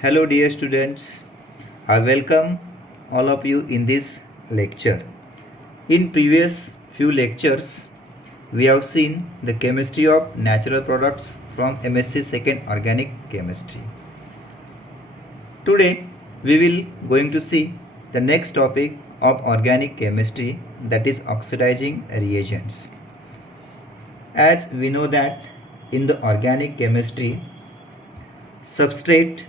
Hello dear students, I welcome all of you in this lecture. In previous few lectures, we have seen the chemistry of natural products from MSc Second Organic Chemistry. Today, we will going to see the next topic of organic chemistry, that is oxidizing reagents. As we know that in the organic chemistry, substrate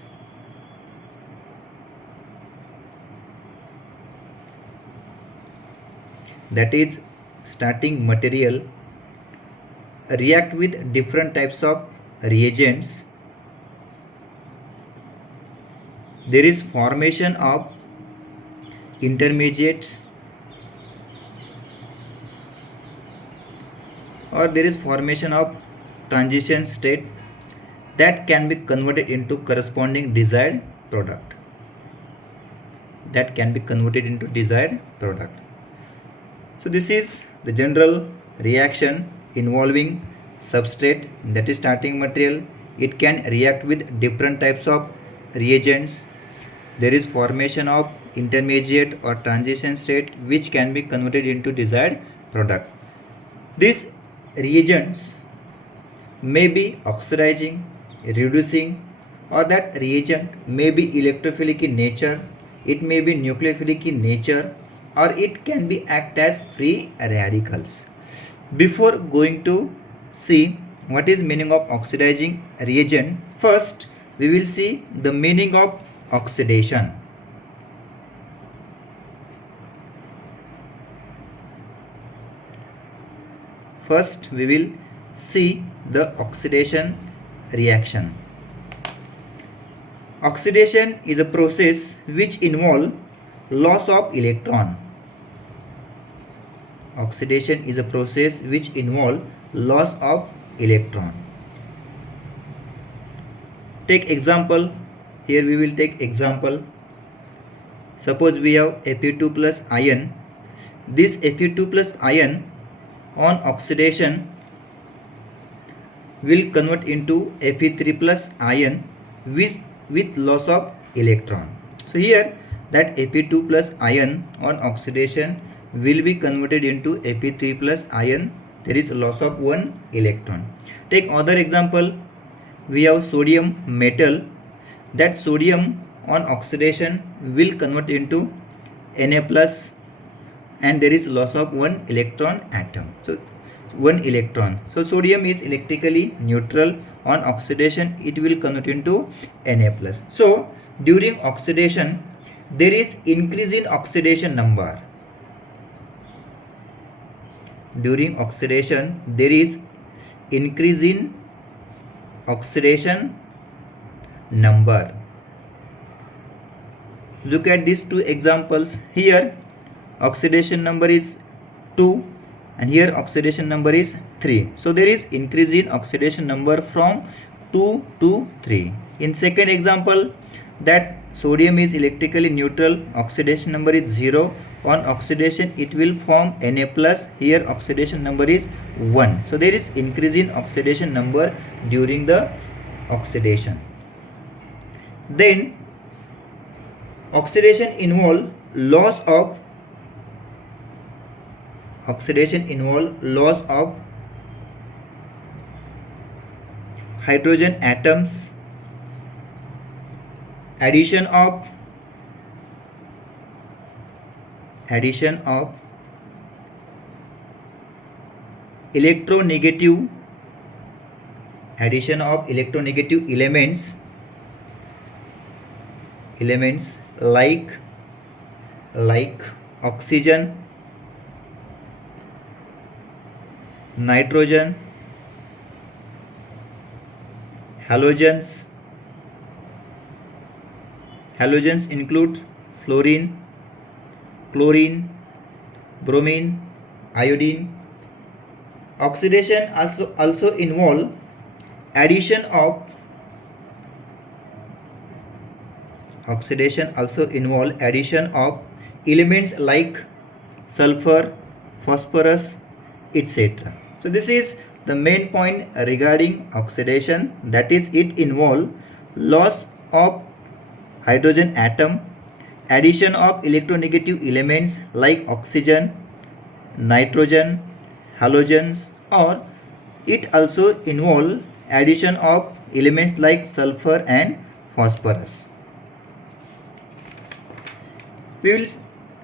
that is starting material react with different types of reagents. There is formation of intermediates or there is formation of transition state that can be converted into corresponding desired product. So this is the general reaction involving substrate, that is starting material. It can react with different types of reagents. There is formation of intermediate or transition state which can be converted into desired product. These reagents may be oxidizing, reducing, or that reagent may be electrophilic in nature, it may be nucleophilic in nature, or it can be act as free radicals. Before going to see what is meaning of oxidizing reagent, first we will see the meaning of oxidation. First we will see the oxidation reaction. Oxidation is a process which involves loss of electron. Oxidation is a process which involves loss of electron. Take example. Here we will take example. Suppose we have Fe2 plus ion. This Fe2 plus ion on oxidation will convert into Fe3 plus ion with loss of electron. So here that Fe2 plus ion on oxidation will be converted into Fe3 plus ion. There is a loss of one electron. Take other example. We have sodium metal. That sodium on oxidation will convert into Na plus and there is loss of one electron atom. So one electron. So sodium is electrically neutral. On oxidation it will convert into Na plus. So during oxidation there is increase in oxidation number. During oxidation there is increase in oxidation number. Look at these two examples. Here oxidation number is 2 and here oxidation number is 3. So there is increase in oxidation number from 2 to 3. In second example, that sodium is electrically neutral, oxidation number is 0. On oxidation it will form Na plus. Here oxidation number is 1. So there is increase in oxidation number during the oxidation. Then oxidation involve loss of hydrogen atoms, addition of electronegative elements like oxygen, nitrogen, halogens. Halogens include fluorine, chlorine, bromine, iodine. Oxidation also involve addition of elements like sulfur, phosphorus, etc. So this is the main point regarding oxidation, that is it involve loss of hydrogen atom, addition of electronegative elements like oxygen, nitrogen, halogens, or it also involve addition of elements like sulfur and phosphorus. We will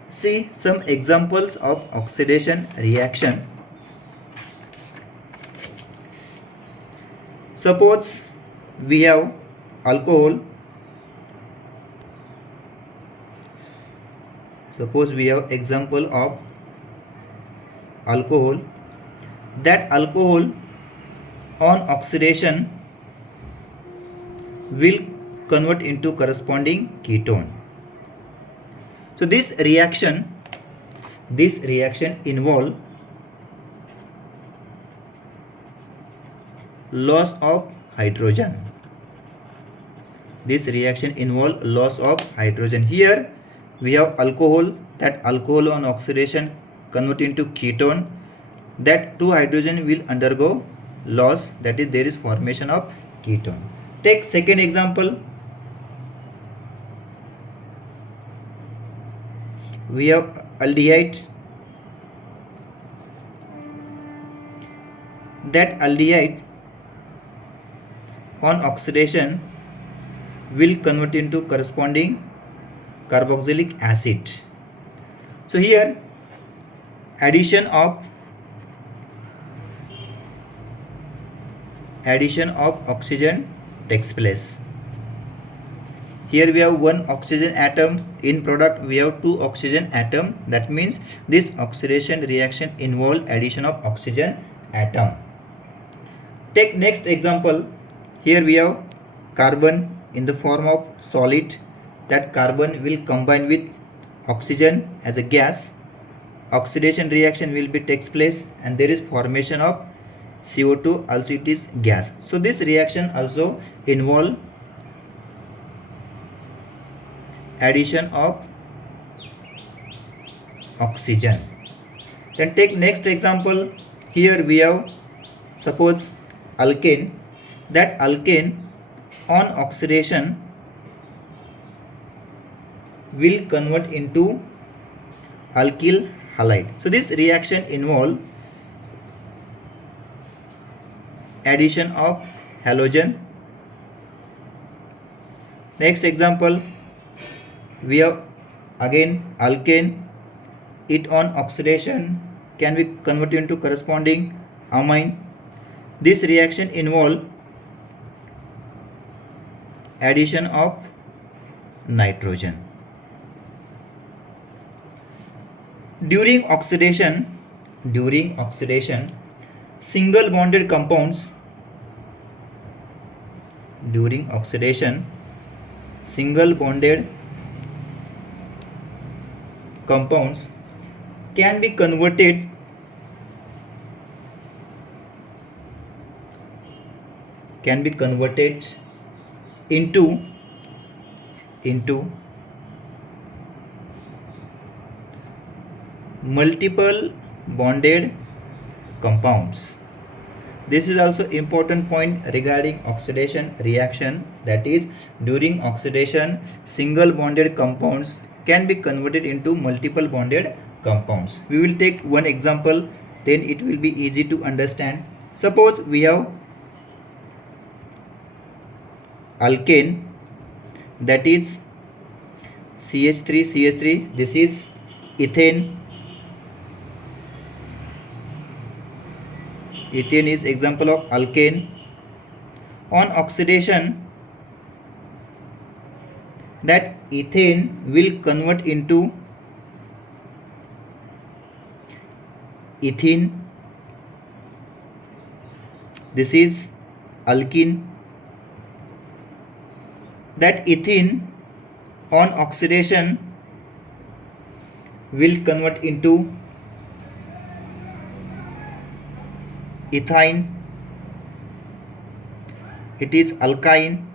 see some examples of oxidation reaction. Suppose we have alcohol. Suppose we have example of alcohol. That alcohol on oxidation will convert into corresponding ketone. So this reaction involve loss of hydrogen. This reaction involve loss of hydrogen. Here we have alcohol. That alcohol on oxidation convert into ketone. That two hydrogen will undergo loss, that is there is formation of ketone. Take second example. We have aldehyde. That aldehyde on oxidation will convert into corresponding carboxylic acid. So here addition of oxygen takes place. Here we have one oxygen atom. In product we have two oxygen atom. That means this oxidation reaction involve addition of oxygen atom. Take next example. Here we have carbon in the form of solid. That carbon will combine with oxygen as a gas. Oxidation reaction will be takes place and there is formation of CO2, also it is gas. So this reaction also involve addition of oxygen. Then take next example. Here we have suppose alkane. That alkane on oxidation will convert into alkyl halide. So this reaction involve addition of halogen. Next example, we have again alkane. It on oxidation can be converted into corresponding amine. This reaction involve addition of nitrogen. During oxidation, single bonded compounds can be converted into multiple bonded compounds. This is also important point regarding oxidation reaction, that is during oxidation single bonded compounds can be converted into multiple bonded compounds. We will take one example, then it will be easy to understand. Suppose we have alkane, that is CH3, this is ethane. Ethane is example of alkane. On oxidation, that ethane will convert into ethene. This is alkene. That ethene on oxidation will convert into ethyne. It is alkyne.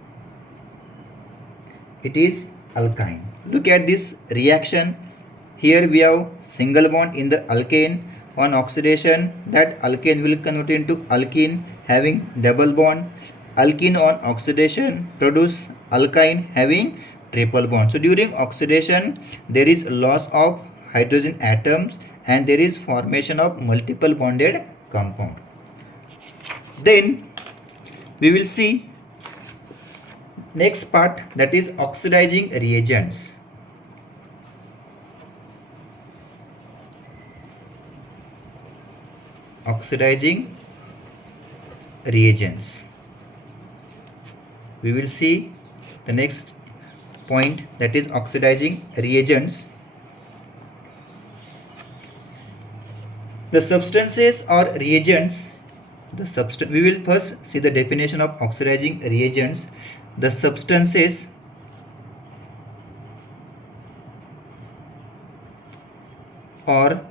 Look at this reaction. Here we have single bond in the alkane. On oxidation, that alkane will convert into alkene having double bond. Alkene on oxidation produce alkyne having triple bond. So during oxidation there is loss of hydrogen atoms and there is formation of multiple bonded compound. Then we will see next part, that is oxidizing reagents. Oxidizing reagents. We will see the next point, that is oxidizing reagents. The substances or reagents, we will first see the definition of oxidizing reagents. The substances or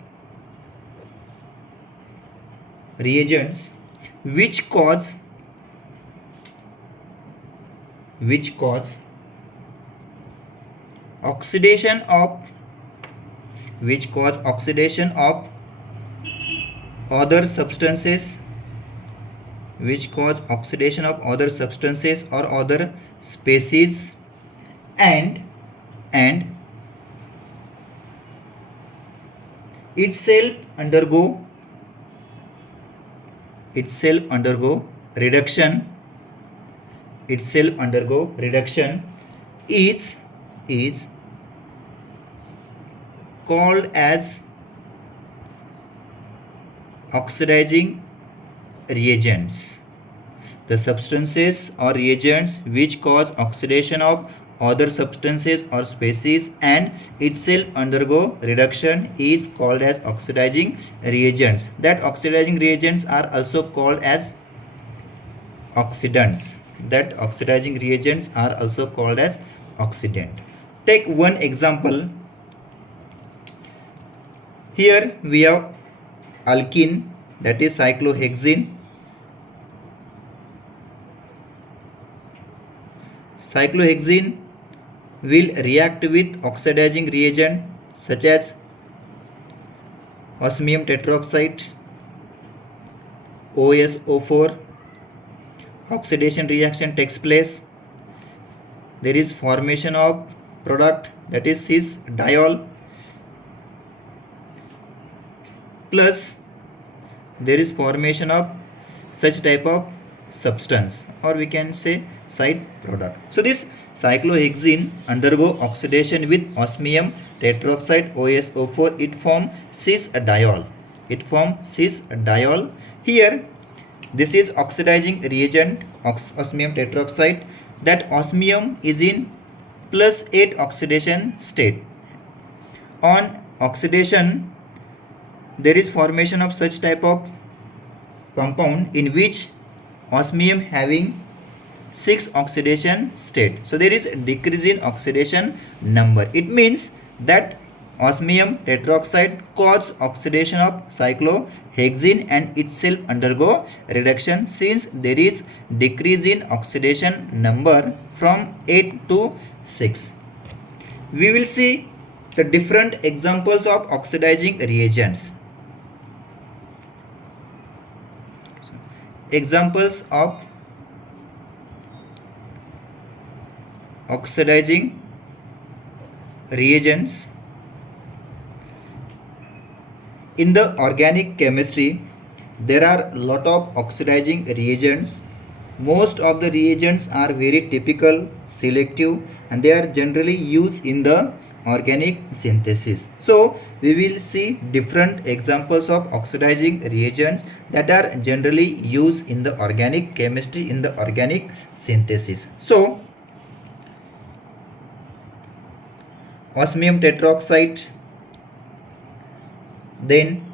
reagents which cause oxidation of other substances, or other species, and itself undergo reduction is called as oxidizing reagents. The substances or reagents which cause oxidation of other substances or species and itself undergo reduction is called as oxidizing reagents. That oxidizing reagents are also called as oxidants. Oxidant. Take one example. Here we have alkene, that is cyclohexene. Cyclohexene will react with oxidizing reagent such as osmium tetroxide, OSO4. Oxidation reaction takes place. There is formation of product, that is cis diol, plus there is formation of such type of substance, or we can say side product. So this cyclohexene undergo oxidation with osmium tetroxide, OSO4. It form cis diol. Here this is oxidizing reagent, osmium tetroxide. That osmium is in +8 oxidation state. On oxidation there is formation of such type of compound in which osmium having 6 oxidation state. So there is a decrease in oxidation number. It means that osmium tetroxide cause oxidation of cyclohexene and itself undergo reduction since there is decrease in oxidation number from 8 to 6. We will see the different examples of oxidizing reagents. Examples of oxidizing reagents. In the organic chemistry, there are a lot of oxidizing reagents. Most of the reagents are very typical, selective, and they are generally used in the organic synthesis. So we will see different examples of oxidizing reagents that are generally used in the organic chemistry, in the organic synthesis. So osmium tetroxide, then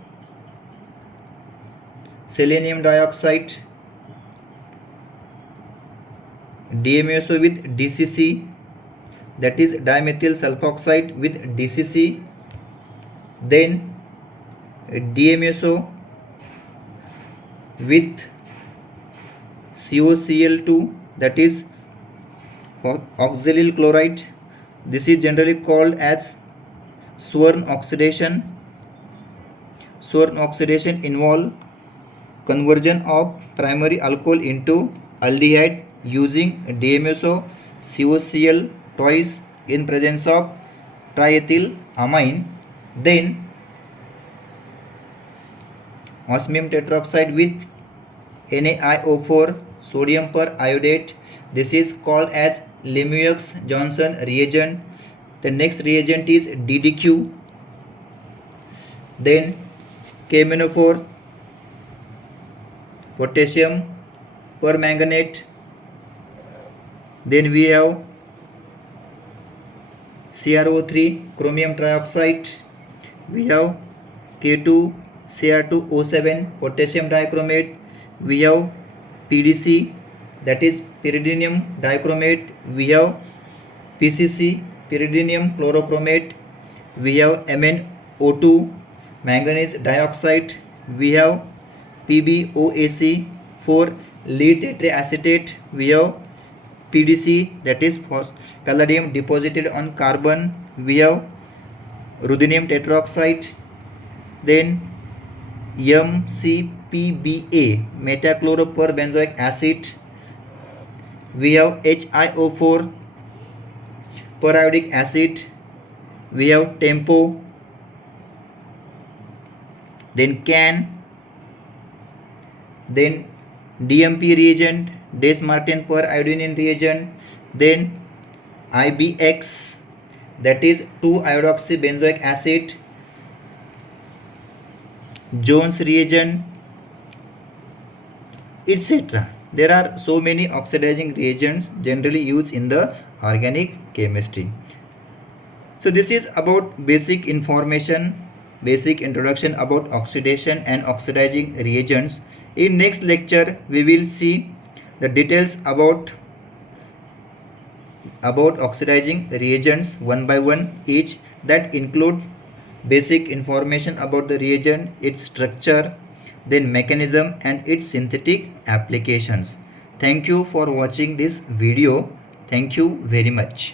selenium dioxide, DMSO with DCC, that is dimethyl sulfoxide with DCC, then DMSO with COCl2, that is oxalyl chloride. This is generally called as Swern oxidation. Swern oxidation involve conversion of primary alcohol into aldehyde using DMSO, COCl twice in presence of triethylamine. Then osmium tetroxide with NaIO4 sodium periodate. This is called as Lemieux-Johnson reagent. The next reagent is DDQ. Then KMnO4 potassium permanganate. Then we have CrO3 chromium trioxide. We have K2 Cr2O7 potassium dichromate. We have PDC, that is pyridinium dichromate. We have PCC pyridinium chlorochromate. We have MnO2 manganese dioxide. We have PbOAc 4 lead tetraacetate. We have PDC, that is palladium deposited on carbon. We have ruthenium tetroxide. Then MCPBA metachloroperbenzoic acid. We have HiO4 periodic acid. We have TEMPO. Then CAN. Then DMP reagent, Des Martin per iodine reagent. Then IBX, that is 2-iodoxybenzoic acid. Jones reagent, etc. There are so many oxidizing reagents generally used in the organic chemistry. So this is about basic information, basic introduction about oxidation and oxidizing reagents. In next lecture we will see the details about oxidizing reagents one by one each, that include basic information about the reagent, its structure, then mechanism and its synthetic applications. Thank you for watching this video. Thank you very much.